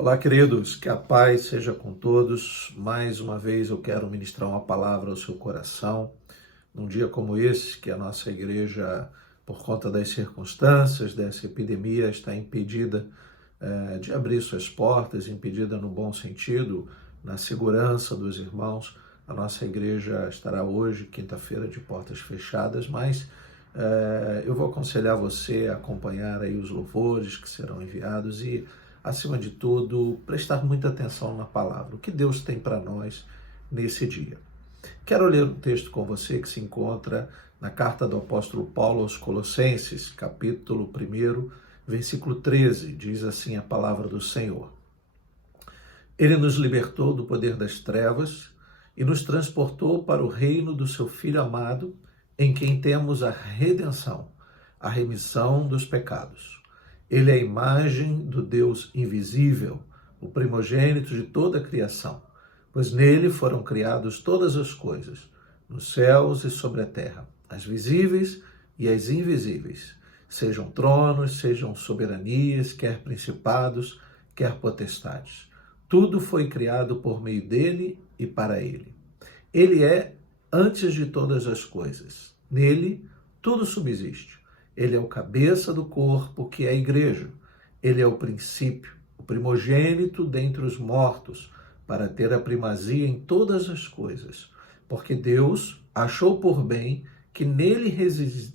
Olá, queridos, que a paz seja com todos. Mais uma vez eu quero ministrar uma palavra ao seu coração. Num dia como esse, que a nossa igreja, por conta das circunstâncias dessa epidemia, está impedida de abrir suas portas, impedida no bom sentido, na segurança dos irmãos. A nossa igreja estará hoje, quinta-feira, de portas fechadas, mas eu vou aconselhar você a acompanhar aí os louvores que serão enviados e, acima de tudo, prestar muita atenção na palavra, o que Deus tem para nós nesse dia. Quero ler um texto com você que se encontra na carta do apóstolo Paulo aos Colossenses, capítulo 1, versículo 13, diz assim a palavra do Senhor. Ele nos libertou do poder das trevas e nos transportou para o reino do seu Filho amado, em quem temos a redenção, a remissão dos pecados. Ele é a imagem do Deus invisível, o primogênito de toda a criação, pois nele foram criadas todas as coisas, nos céus e sobre a terra, as visíveis e as invisíveis, sejam tronos, sejam soberanias, quer principados, quer potestades. Tudo foi criado por meio dele e para ele. Ele é antes de todas as coisas. Nele, tudo subsiste. Ele é o cabeça do corpo, que é a igreja. Ele é o princípio, o primogênito dentre os mortos, para ter a primazia em todas as coisas. Porque Deus achou por bem que nele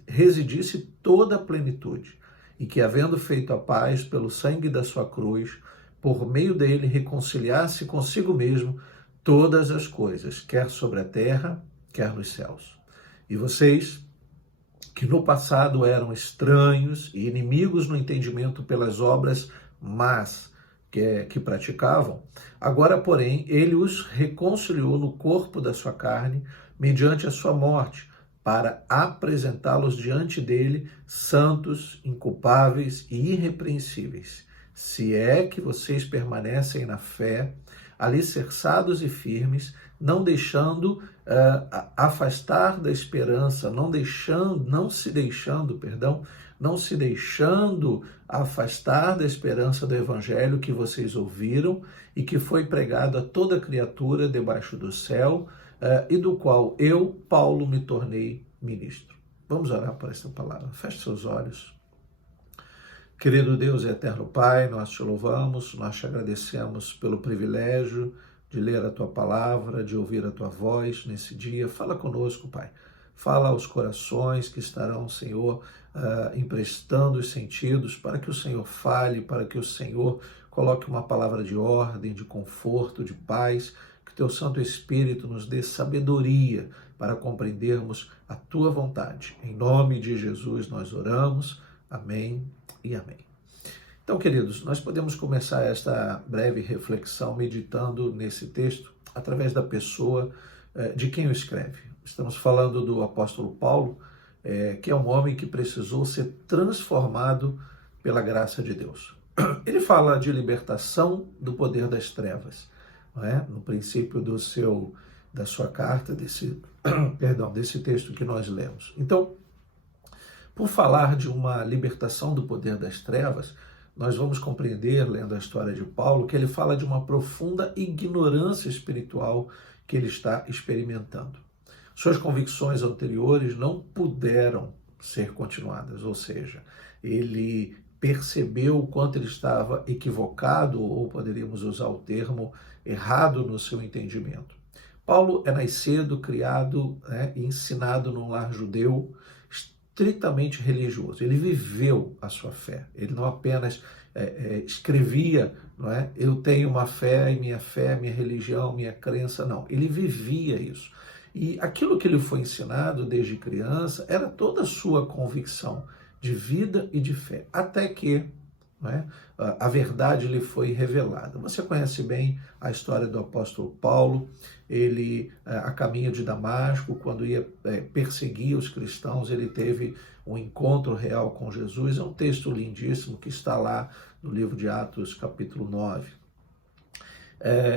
residisse toda a plenitude, e que, havendo feito a paz pelo sangue da sua cruz, por meio dele reconciliasse consigo mesmo todas as coisas, quer sobre a terra, quer nos céus. E vocês, que no passado eram estranhos e inimigos no entendimento pelas obras más que praticavam, agora, porém, ele os reconciliou no corpo da sua carne, mediante a sua morte, para apresentá-los diante dele santos, inculpáveis e irrepreensíveis. Se é que vocês permanecem na fé, alicerçados e firmes, não deixando afastar da esperança, não se deixando afastar da esperança do evangelho que vocês ouviram e que foi pregado a toda criatura debaixo do céu, e do qual eu, Paulo, me tornei ministro. Vamos orar por esta palavra. Feche seus olhos. Querido Deus e eterno Pai, nós te louvamos, nós te agradecemos pelo privilégio de ler a tua palavra, de ouvir a tua voz nesse dia. Fala conosco, Pai. Fala aos corações que estarão, Senhor, emprestando os sentidos para que o Senhor fale, para que o Senhor coloque uma palavra de ordem, de conforto, de paz, que teu Santo Espírito nos dê sabedoria para compreendermos a tua vontade. Em nome de Jesus nós oramos. Amém e amém. Então, queridos, nós podemos começar esta breve reflexão meditando nesse texto através da pessoa de quem o escreve. Estamos falando do apóstolo Paulo, que é um homem que precisou ser transformado pela graça de Deus. Ele fala de libertação do poder das trevas, não é? No princípio da sua carta, desse texto que nós lemos. Então, por falar de uma libertação do poder das trevas, nós vamos compreender, lendo a história de Paulo, que ele fala de uma profunda ignorância espiritual que ele está experimentando. Suas convicções anteriores não puderam ser continuadas, ou seja, ele percebeu o quanto ele estava equivocado, ou poderíamos usar o termo errado no seu entendimento. Paulo é nascido, criado e ensinado num lar judeu, estritamente religioso. Ele viveu a sua fé. Ele não apenas escrevia, não é? Eu tenho uma fé, minha religião, minha crença, não. Ele vivia isso. E aquilo que ele foi ensinado desde criança era toda a sua convicção de vida e de fé, até que a verdade lhe foi revelada. Você conhece bem a história do apóstolo Paulo. Ele, a caminho de Damasco, quando ia perseguir os cristãos, ele teve um encontro real com Jesus. É um texto lindíssimo que está lá no livro de Atos, capítulo 9.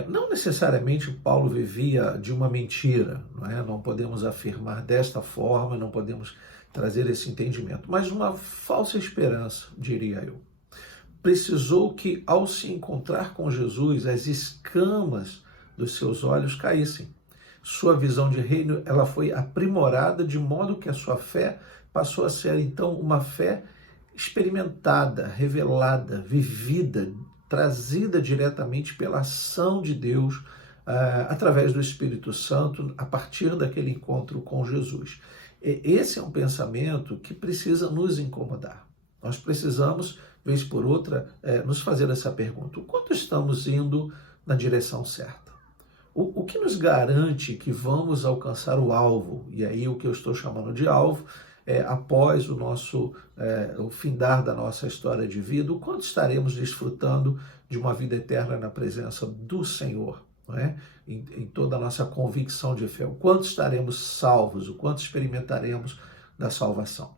Não necessariamente Paulo vivia de uma mentira, não podemos afirmar desta forma, não podemos trazer esse entendimento, mas uma falsa esperança, diria eu. precisou que, ao se encontrar com Jesus, as escamas dos seus olhos caíssem. Sua visão de reino, ela foi aprimorada de modo que a sua fé passou a ser, então, uma fé experimentada, revelada, vivida, trazida diretamente pela ação de Deus, através do Espírito Santo, a partir daquele encontro com Jesus. Esse é um pensamento que precisa nos incomodar. Nós precisamos, vez por outra, nos fazer essa pergunta: o quanto estamos indo na direção certa? O que nos garante que vamos alcançar o alvo? E aí o que eu estou chamando de alvo é, após o findar da nossa história de vida, o quanto estaremos desfrutando de uma vida eterna na presença do Senhor, não é? Em toda a nossa convicção de fé, o quanto estaremos salvos, o quanto experimentaremos da salvação.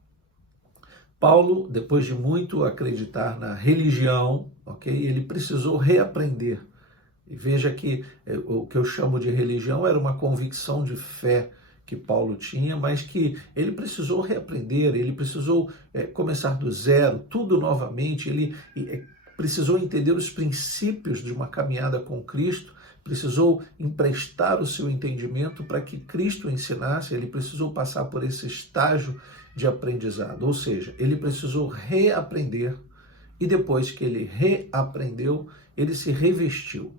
Paulo, depois de muito acreditar na religião, ok, ele precisou reaprender. E veja que o que eu chamo de religião era uma convicção de fé que Paulo tinha, mas que ele precisou reaprender, ele precisou começar do zero, tudo novamente, ele precisou entender os princípios de uma caminhada com Cristo, precisou emprestar o seu entendimento para que Cristo ensinasse, ele precisou passar por esse estágio de aprendizado, ou seja, ele precisou reaprender, e depois que ele reaprendeu, ele se revestiu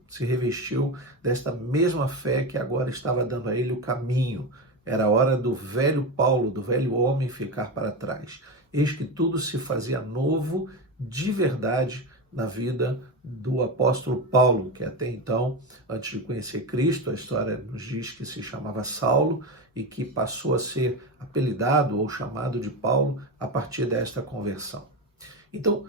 desta mesma fé que agora estava dando a ele o caminho. Era hora do velho Paulo, do velho homem ficar para trás. Eis que tudo se fazia novo de verdade na vida do apóstolo Paulo, que até então, antes de conhecer Cristo, a história nos diz que se chamava Saulo e que passou a ser apelidado ou chamado de Paulo a partir desta conversão. Então,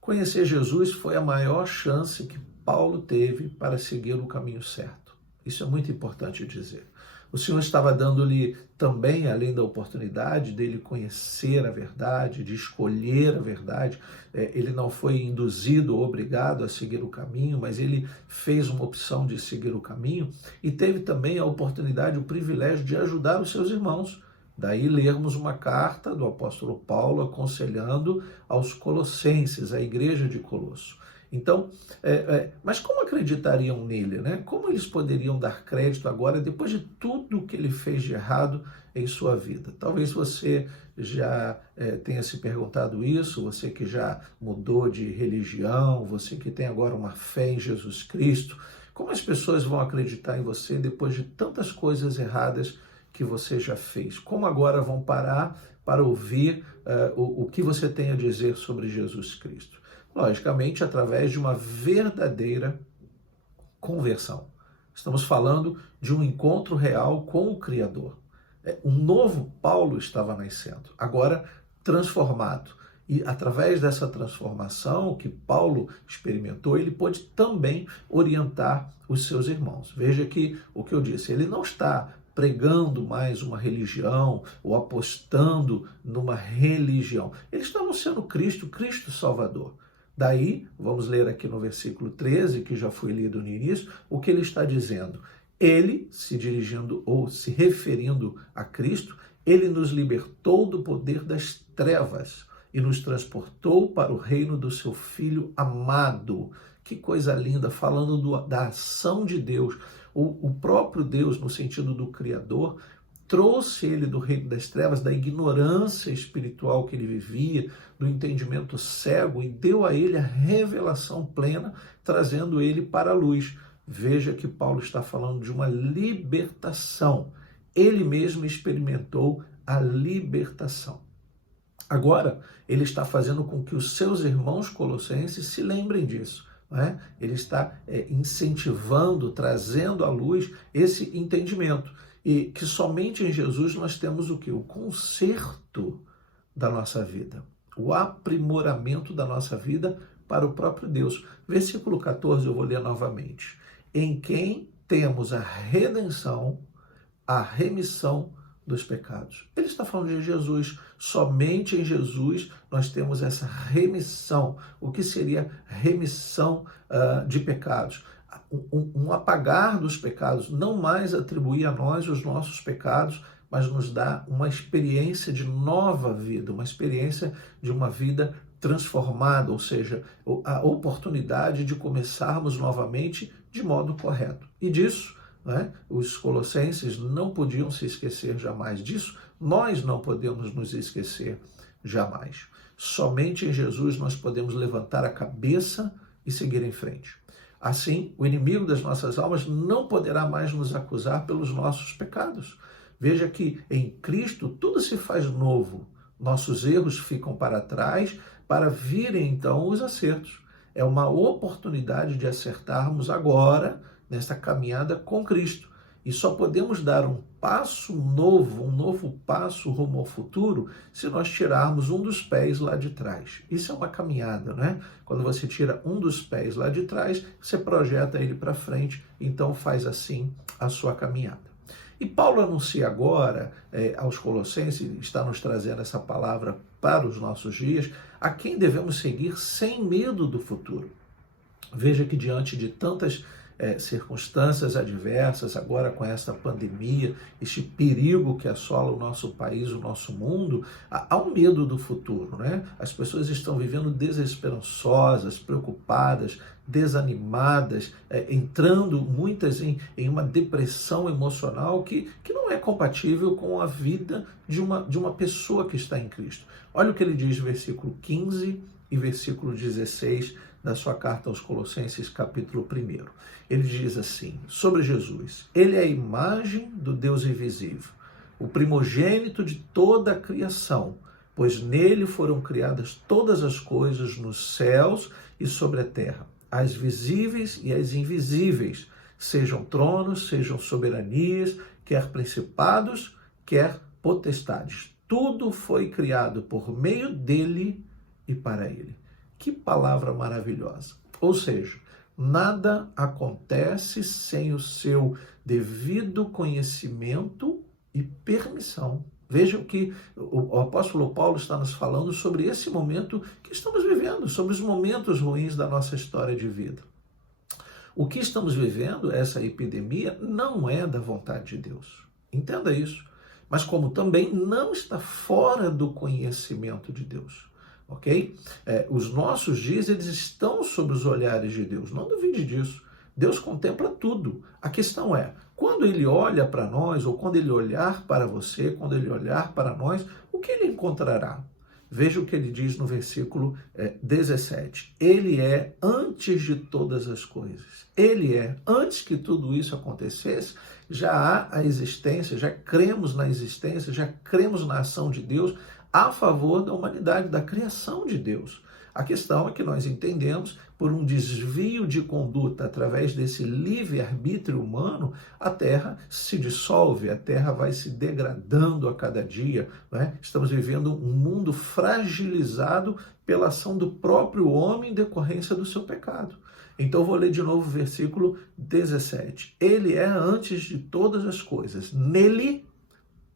conhecer Jesus foi a maior chance que Paulo teve para seguir o caminho certo. Isso é muito importante dizer. O Senhor estava dando-lhe também, além da oportunidade dele conhecer a verdade, de escolher a verdade, ele não foi induzido ou obrigado a seguir o caminho, mas ele fez uma opção de seguir o caminho e teve também a oportunidade, o privilégio de ajudar os seus irmãos. Daí lermos uma carta do apóstolo Paulo aconselhando aos colossenses, a igreja de Colosso. Então, mas como acreditariam nele, né? Como eles poderiam dar crédito agora, depois de tudo que ele fez de errado em sua vida? Talvez você já tenha se perguntado isso, você que já mudou de religião, você que tem agora uma fé em Jesus Cristo. Como as pessoas vão acreditar em você depois de tantas coisas erradas que você já fez? Como agora vão parar para ouvir o que você tem a dizer sobre Jesus Cristo? Logicamente, através de uma verdadeira conversão. Estamos falando de um encontro real com o Criador. Um novo Paulo estava nascendo, agora transformado. E através dessa transformação que Paulo experimentou, ele pôde também orientar os seus irmãos. Veja que o que eu disse, ele não está pregando mais uma religião ou apostando numa religião. Ele está anunciando Cristo, Cristo Salvador. Daí, vamos ler aqui no versículo 13, que já foi lido no início, o que ele está dizendo. Ele, se dirigindo ou se referindo a Cristo, ele nos libertou do poder das trevas e nos transportou para o reino do seu Filho amado. Que coisa linda, falando da ação de Deus. O próprio Deus, no sentido do Criador, trouxe ele do reino das trevas, da ignorância espiritual que ele vivia, do entendimento cego, e deu a ele a revelação plena, trazendo ele para a luz. Veja que Paulo está falando de uma libertação. Ele mesmo experimentou a libertação. Agora, ele está fazendo com que os seus irmãos colossenses se lembrem disso. Né? Ele está incentivando, trazendo à luz esse entendimento. E que somente em Jesus nós temos o quê? O conserto da nossa vida, o aprimoramento da nossa vida para o próprio Deus. Versículo 14, eu vou ler novamente. Em quem temos a redenção, a remissão dos pecados. Ele está falando de Jesus. Somente em Jesus nós temos essa remissão. O que seria remissão de pecados? Um apagar dos pecados, não mais atribuir a nós os nossos pecados, mas nos dá uma experiência de nova vida, uma experiência de uma vida transformada, ou seja, a oportunidade de começarmos novamente de modo correto. E disso, né, os colossenses não podiam se esquecer jamais disso, nós não podemos nos esquecer jamais. Somente em Jesus nós podemos levantar a cabeça e seguir em frente. Assim, o inimigo das nossas almas não poderá mais nos acusar pelos nossos pecados. Veja que em Cristo tudo se faz novo. Nossos erros ficam para trás para virem então os acertos. É uma oportunidade de acertarmos agora nesta caminhada com Cristo. E só podemos dar um passo novo, um novo passo rumo ao futuro, se nós tirarmos um dos pés lá de trás. Isso é uma caminhada, né? Quando você tira um dos pés lá de trás, você projeta ele para frente, então faz assim a sua caminhada. E Paulo anuncia agora aos Colossenses, está nos trazendo essa palavra para os nossos dias, a quem devemos seguir sem medo do futuro. Veja que diante de tantas circunstâncias adversas, agora com esta pandemia, este perigo que assola o nosso país, o nosso mundo, há um medo do futuro, né? As pessoas estão vivendo desesperançosas, preocupadas, desanimadas, entrando muitas em uma depressão emocional que não é compatível com a vida de uma pessoa que está em Cristo. Olha o que ele diz no versículo 15 e versículo 16 da sua carta aos Colossenses, capítulo 1. Ele diz assim, sobre Jesus: ele é a imagem do Deus invisível, o primogênito de toda a criação, pois nele foram criadas todas as coisas nos céus e sobre a terra, as visíveis e as invisíveis, sejam tronos, sejam soberanias, quer principados, quer potestades. Tudo foi criado por meio dele e para ele. Que palavra maravilhosa! Ou seja, nada acontece sem o seu devido conhecimento e permissão. Vejam que o apóstolo Paulo está nos falando sobre esse momento que estamos vivendo, sobre os momentos ruins da nossa história de vida. O que estamos vivendo, essa epidemia, não é da vontade de Deus. Entenda isso. Mas como também não está fora do conhecimento de Deus. Ok? Os nossos dias, eles estão sob os olhares de Deus. Não duvide disso. Deus contempla tudo. A questão é, quando ele olha para nós, ou quando ele olhar para você, quando ele olhar para nós, o que ele encontrará? Veja o que ele diz no versículo 17. Ele é antes de todas as coisas. Ele é, antes que tudo isso acontecesse, já há a existência, já cremos na existência, já cremos na ação de Deus a favor da humanidade, da criação de Deus. A questão é que nós entendemos, por um desvio de conduta através desse livre-arbítrio humano, a Terra se dissolve, a Terra vai se degradando a cada dia, né? Estamos vivendo um mundo fragilizado pela ação do próprio homem em decorrência do seu pecado. Então vou ler de novo o versículo 17. Ele é antes de todas as coisas. Nele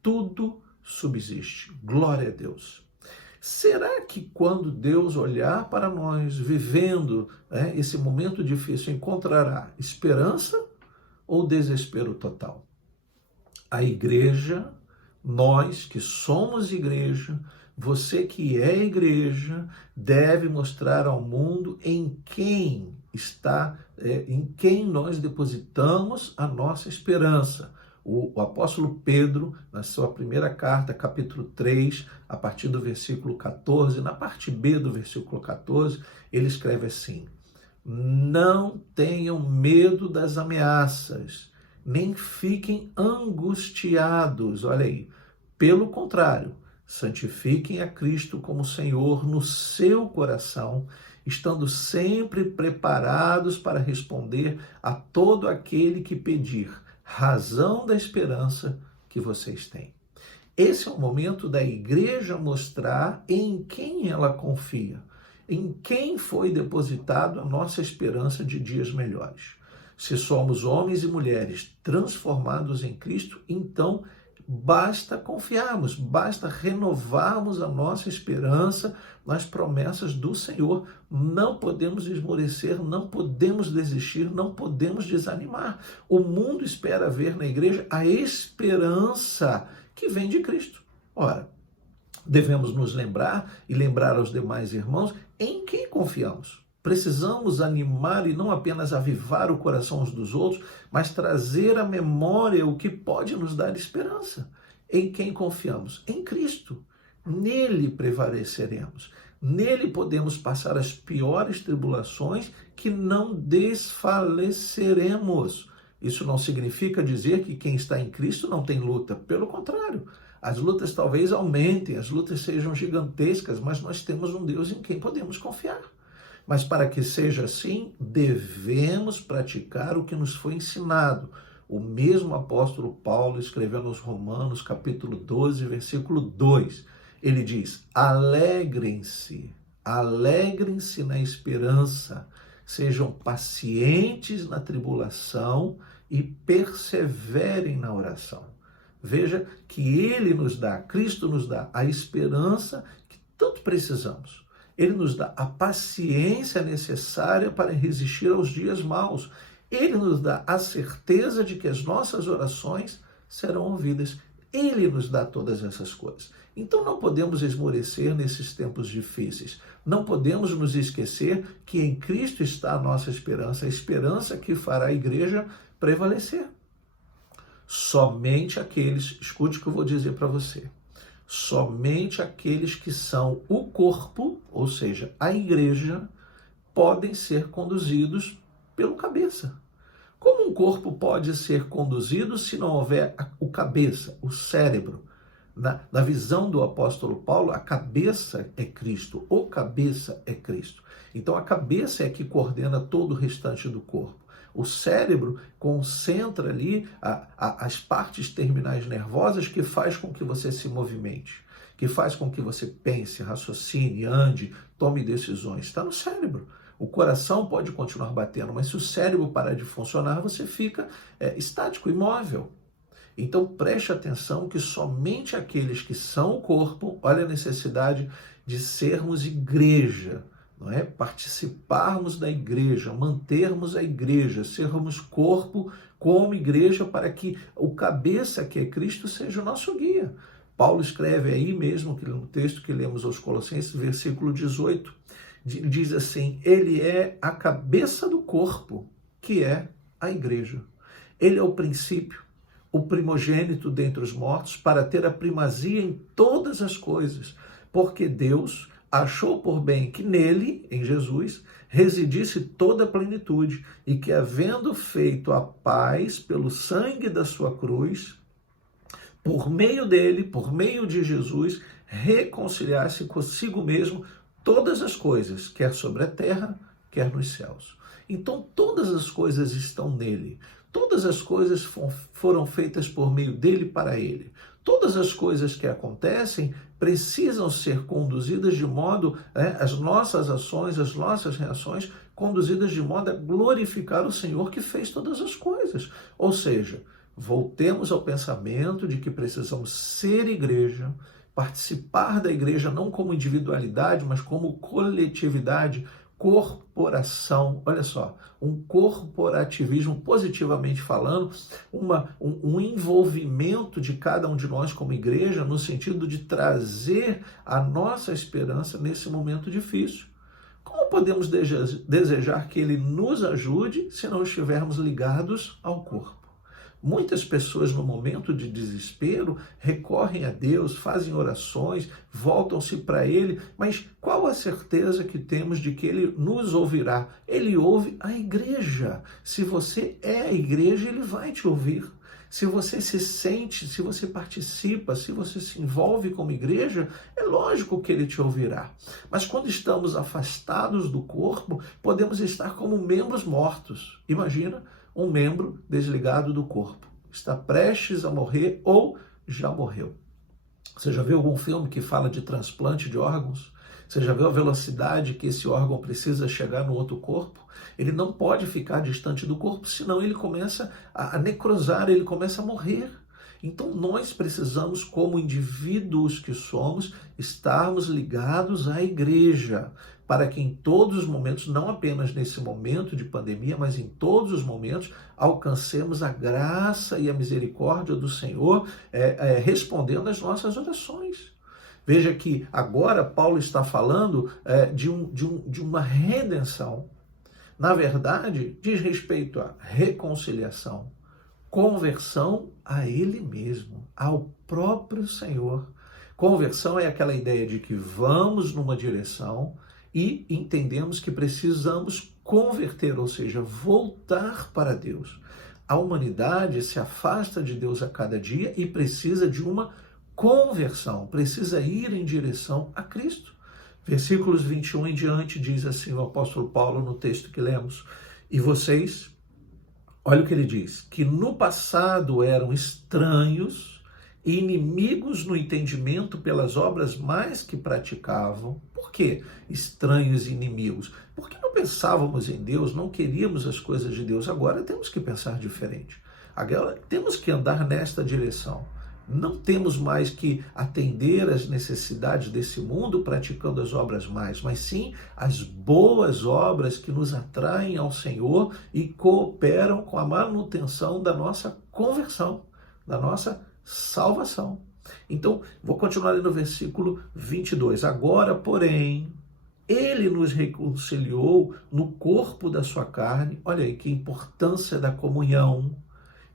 tudo subsiste. Glória a Deus. Será que quando Deus olhar para nós vivendo esse momento difícil, encontrará esperança ou desespero total? A igreja, nós que somos igreja, você que é igreja, deve mostrar ao mundo em quem nós depositamos a nossa esperança. O apóstolo Pedro, na sua primeira carta, capítulo 3, a partir do versículo 14, na parte B do versículo 14, ele escreve assim: não tenham medo das ameaças, nem fiquem angustiados. Olha aí, pelo contrário, santifiquem a Cristo como Senhor no seu coração, estando sempre preparados para responder a todo aquele que pedir razão da esperança que vocês têm. Esse é o momento da igreja mostrar em quem ela confia, em quem foi depositado a nossa esperança de dias melhores. Se somos homens e mulheres transformados em Cristo, então basta confiarmos, basta renovarmos a nossa esperança nas promessas do Senhor. Não podemos esmorecer, não podemos desistir, não podemos desanimar. O mundo espera ver na igreja a esperança que vem de Cristo. Ora, devemos nos lembrar e lembrar aos demais irmãos em quem confiamos. Precisamos animar e não apenas avivar o coração uns dos outros, mas trazer à memória o que pode nos dar esperança. Em quem confiamos? Em Cristo. Nele prevaleceremos. Nele podemos passar as piores tribulações que não desfaleceremos. Isso não significa dizer que quem está em Cristo não tem luta. Pelo contrário, as lutas talvez aumentem, as lutas sejam gigantescas, mas nós temos um Deus em quem podemos confiar. Mas para que seja assim, devemos praticar o que nos foi ensinado. O mesmo apóstolo Paulo escreveu nos Romanos, capítulo 12, versículo 2. Ele diz: alegrem-se na esperança, sejam pacientes na tribulação e perseverem na oração. Veja que ele nos dá, Cristo nos dá a esperança que tanto precisamos. Ele nos dá a paciência necessária para resistir aos dias maus. Ele nos dá a certeza de que as nossas orações serão ouvidas. Ele nos dá todas essas coisas. Então não podemos esmorecer nesses tempos difíceis. Não podemos nos esquecer que em Cristo está a nossa esperança, a esperança que fará a igreja prevalecer. Somente aqueles, escute o que eu vou dizer para você, somente aqueles que são o corpo, ou seja, a igreja, podem ser conduzidos pelo cabeça. Como um corpo pode ser conduzido se não houver o cabeça, o cérebro? Na visão do apóstolo Paulo, a cabeça é Cristo, o cabeça é Cristo. Então a cabeça é que coordena todo o restante do corpo. O cérebro concentra ali as partes terminais nervosas que faz com que você se movimente, que faz com que você pense, raciocine, ande, tome decisões. Está no cérebro. O coração pode continuar batendo, mas se o cérebro parar de funcionar, você fica estático, imóvel. Então preste atenção que somente aqueles que são o corpo, olha a necessidade de sermos igreja, não é? Participarmos da igreja, mantermos a igreja, sermos corpo como igreja para que o cabeça que é Cristo seja o nosso guia. Paulo escreve aí mesmo, que no texto que lemos aos Colossenses, versículo 18, diz assim: ele é a cabeça do corpo, que é a igreja. Ele é o princípio, o primogênito dentre os mortos, para ter a primazia em todas as coisas, porque Deus achou por bem que nele, em Jesus, residisse toda a plenitude, e que, havendo feito a paz pelo sangue da sua cruz, por meio dele, por meio de Jesus, reconciliasse consigo mesmo todas as coisas, quer sobre a terra, quer nos céus. Então todas as coisas estão nele. Todas as coisas foram feitas por meio dele para ele. Todas as coisas que acontecem precisam ser conduzidas de modo, as nossas ações, as nossas reações, conduzidas de modo a glorificar o Senhor que fez todas as coisas. Ou seja, voltemos ao pensamento de que precisamos ser igreja, participar da igreja não como individualidade, mas como coletividade, corporação, olha só, um corporativismo positivamente falando, um envolvimento de cada um de nós como igreja no sentido de trazer a nossa esperança nesse momento difícil. Como podemos desejar que ele nos ajude se não estivermos ligados ao corpo? Muitas pessoas no momento de desespero recorrem a Deus, fazem orações, voltam-se para Ele, mas qual a certeza que temos de que Ele nos ouvirá? Ele ouve a igreja. Se você é a igreja, Ele vai te ouvir. Se você se sente, se você participa, se você se envolve como igreja, é lógico que Ele te ouvirá. Mas quando estamos afastados do corpo, podemos estar como membros mortos. Imagina um membro desligado do corpo. Está prestes a morrer ou já morreu. Você já viu algum filme que fala de transplante de órgãos? Você já viu a velocidade que esse órgão precisa chegar no outro corpo? Ele não pode ficar distante do corpo, senão ele começa a necrosar, ele começa a morrer. Então nós precisamos, como indivíduos que somos, estarmos ligados à igreja, para que em todos os momentos, não apenas nesse momento de pandemia, mas em todos os momentos, alcancemos a graça e a misericórdia do Senhor, respondendo às nossas orações. Veja que agora Paulo está falando de uma redenção. Na verdade, diz respeito à reconciliação, conversão a Ele mesmo, ao próprio Senhor. Conversão é aquela ideia de que vamos numa direção e entendemos que precisamos converter, ou seja, voltar para Deus. A humanidade se afasta de Deus a cada dia e precisa de uma conversão, precisa ir em direção a Cristo. Versículos 21 em diante diz assim o apóstolo Paulo no texto que lemos: e vocês, olha o que ele diz, que no passado eram estranhos e inimigos no entendimento pelas obras mais que praticavam. Por que estranhos e inimigos? Porque não pensávamos em Deus, não queríamos as coisas de Deus. Agora temos que pensar diferente. Agora temos que andar nesta direção. Não temos mais que atender às necessidades desse mundo praticando as obras mais, mas sim as boas obras que nos atraem ao Senhor e cooperam com a manutenção da nossa conversão, da nossa salvação. Então, vou continuar ali no versículo 22. Agora, porém, ele nos reconciliou no corpo da sua carne. Olha aí que importância da comunhão.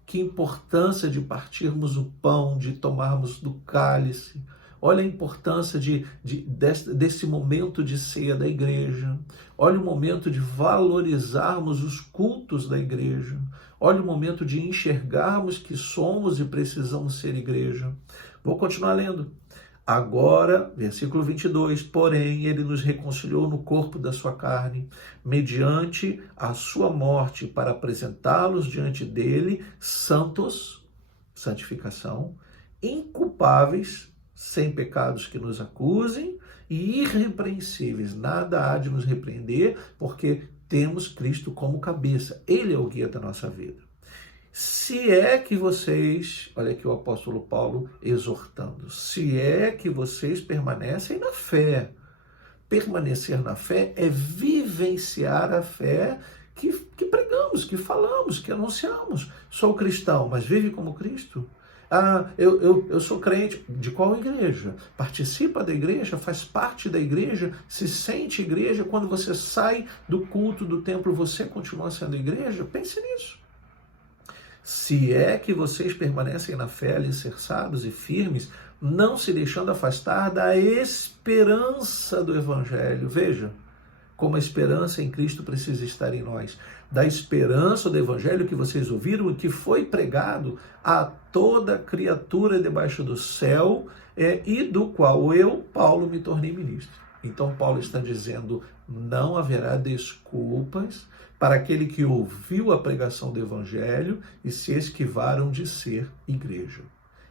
Que importância de partirmos o pão, de tomarmos do cálice. Olha a importância desse momento de ceia da igreja. Olha o momento de valorizarmos os cultos da igreja. Olha o momento de enxergarmos que somos e precisamos ser igreja. Vou continuar lendo. Agora, versículo 22, porém, ele nos reconciliou no corpo da sua carne, mediante a sua morte, para apresentá-los diante dele, santos, santificação, inculpáveis, sem pecados que nos acusem, e irrepreensíveis, nada há de nos repreender, porque temos Cristo como cabeça, ele é o guia da nossa vida. Se é que vocês, olha aqui o apóstolo Paulo exortando, se é que vocês permanecem na fé. Permanecer na fé é vivenciar a fé que pregamos, que falamos, que anunciamos. Sou cristão, mas vive como Cristo? Eu sou crente. De qual igreja? Participa da igreja, faz parte da igreja, se sente igreja. Quando você sai do culto do templo, você continua sendo igreja? Pense nisso. Se é que vocês permanecem na fé, alicerçados e firmes, não se deixando afastar da esperança do Evangelho. Veja como a esperança em Cristo precisa estar em nós. Da esperança do Evangelho que vocês ouviram e que foi pregado a toda criatura debaixo do céu, e do qual eu, Paulo, me tornei ministro. Então Paulo está dizendo, não haverá desculpas para aquele que ouviu a pregação do Evangelho e se esquivaram de ser igreja,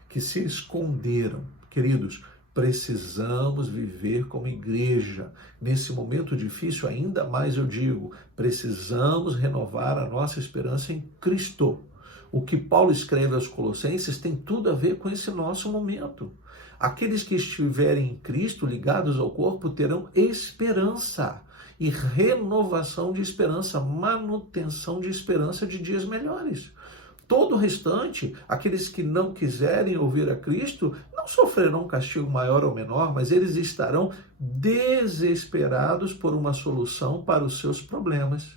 que se esconderam. Queridos, precisamos viver como igreja. Nesse momento difícil, ainda mais eu digo, precisamos renovar a nossa esperança em Cristo. O que Paulo escreve aos Colossenses tem tudo a ver com esse nosso momento. Aqueles que estiverem em Cristo, ligados ao corpo, terão esperança e renovação de esperança, manutenção de esperança de dias melhores. Todo o restante, aqueles que não quiserem ouvir a Cristo, não sofrerão castigo maior ou menor, mas eles estarão desesperados por uma solução para os seus problemas,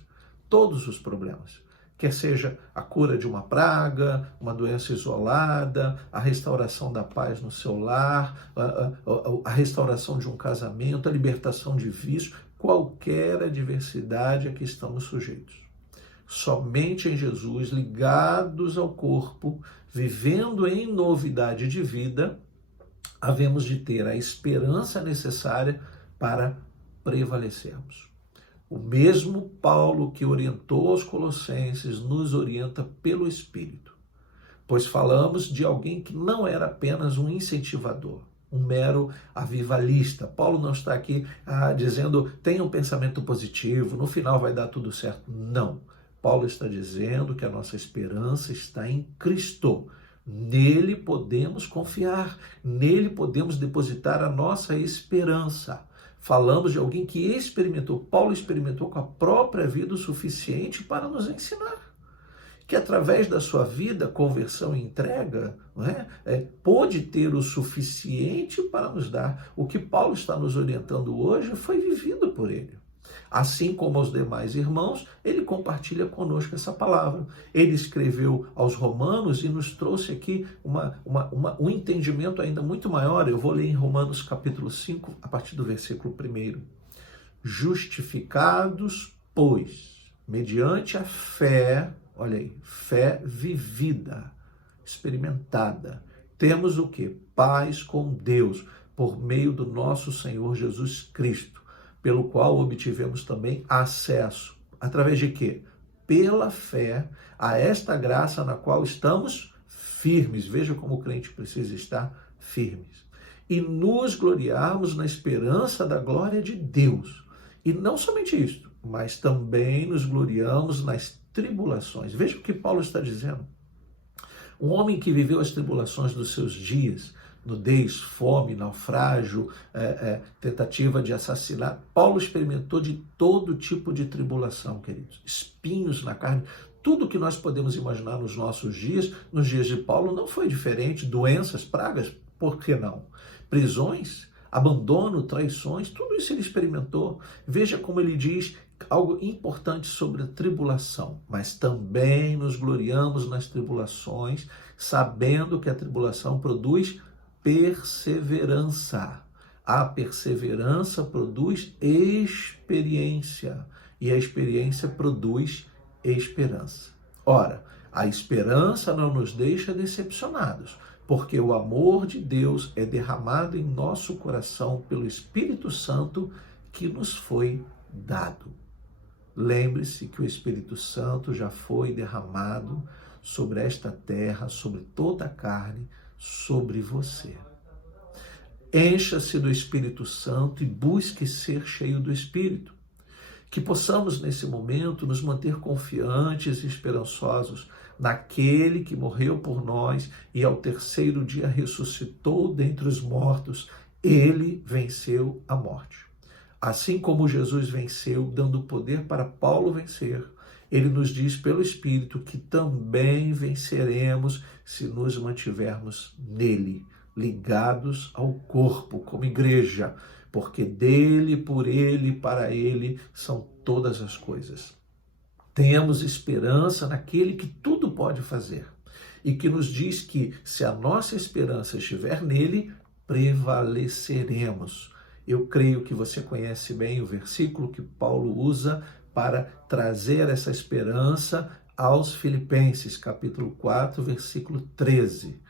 todos os problemas. Quer seja a cura de uma praga, uma doença isolada, a restauração da paz no seu lar, a restauração de um casamento, a libertação de vício, qualquer adversidade a que estamos sujeitos. Somente em Jesus, ligados ao corpo, vivendo em novidade de vida, havemos de ter a esperança necessária para prevalecermos. O mesmo Paulo que orientou aos Colossenses nos orienta pelo Espírito, pois falamos de alguém que não era apenas um incentivador, um mero avivalista. Paulo não está aqui dizendo, tenha um pensamento positivo, no final vai dar tudo certo. Não. Paulo está dizendo que a nossa esperança está em Cristo. Nele podemos confiar, nele podemos depositar a nossa esperança. Falamos de alguém que experimentou, Paulo experimentou com a própria vida o suficiente para nos ensinar. que através da sua vida, conversão e entrega, não é? Pôde ter o suficiente para nos dar. O que Paulo está nos orientando hoje foi vivido por ele. Assim como aos demais irmãos, ele compartilha conosco essa palavra. Ele escreveu aos Romanos e nos trouxe aqui um entendimento ainda muito maior. Eu vou ler em Romanos capítulo 5, a partir do versículo 1. Justificados, pois, mediante a fé, olha aí, fé vivida, experimentada, temos o quê? Paz com Deus, por meio do nosso Senhor Jesus Cristo, pelo qual obtivemos também acesso. Através de quê? Pela fé a esta graça na qual estamos firmes. Veja como o crente precisa estar firmes. E nos gloriarmos na esperança da glória de Deus. E não somente isto, mas também nos gloriamos nas tribulações. Veja o que Paulo está dizendo. Um homem que viveu as tribulações dos seus dias, nudez, fome, naufrágio, tentativa de assassinato. Paulo experimentou de todo tipo de tribulação, queridos. Espinhos na carne, tudo que nós podemos imaginar nos nossos dias, nos dias de Paulo, não foi diferente. Doenças, pragas, por que não? Prisões, abandono, traições, tudo isso ele experimentou. Veja como ele diz algo importante sobre a tribulação. Mas também nos gloriamos nas tribulações, sabendo que a tribulação produz perseverança. A perseverança produz experiência e a experiência produz esperança. Ora, a esperança não nos deixa decepcionados, porque o amor de Deus é derramado em nosso coração pelo Espírito Santo que nos foi dado. Lembre-se que o Espírito Santo já foi derramado sobre esta terra, sobre toda a carne, sobre você. Encha-se do Espírito Santo e busque ser cheio do Espírito. Que possamos, nesse momento, nos manter confiantes e esperançosos naquele que morreu por nós e ao terceiro dia ressuscitou dentre os mortos. Ele venceu a morte. Assim como Jesus venceu, dando poder para Paulo vencer, ele nos diz pelo Espírito que também venceremos se nos mantivermos nele, ligados ao corpo, como igreja, porque dele, por ele, para ele são todas as coisas. Tenhamos esperança naquele que tudo pode fazer e que nos diz que se a nossa esperança estiver nele, prevaleceremos. Eu creio que você conhece bem o versículo que Paulo usa para trazer essa esperança aos Filipenses, capítulo 4, versículo 13.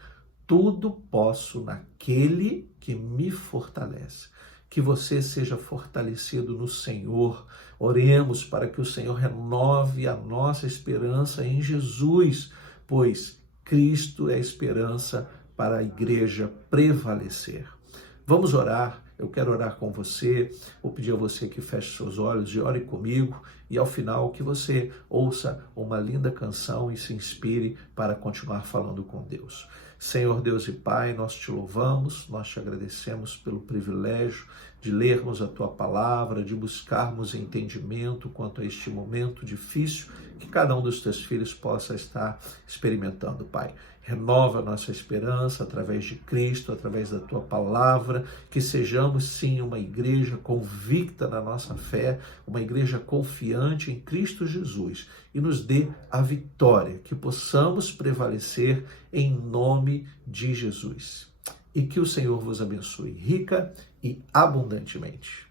Tudo posso naquele que me fortalece. Que você seja fortalecido no Senhor. Oremos para que o Senhor renove a nossa esperança em Jesus, pois Cristo é a esperança para a igreja prevalecer. Vamos orar. Eu quero orar com você, vou pedir a você que feche seus olhos e ore comigo e ao final que você ouça uma linda canção e se inspire para continuar falando com Deus. Senhor Deus e Pai, nós te louvamos, nós te agradecemos pelo privilégio de lermos a Tua palavra, de buscarmos entendimento quanto a este momento difícil que cada um dos Teus filhos possa estar experimentando, Pai. Renova a nossa esperança através de Cristo, através da Tua palavra, que sejamos sim uma igreja convicta na nossa fé, uma igreja confiante em Cristo Jesus e nos dê a vitória, que possamos prevalecer em nome de Jesus. E que o Senhor vos abençoe rica e abundantemente.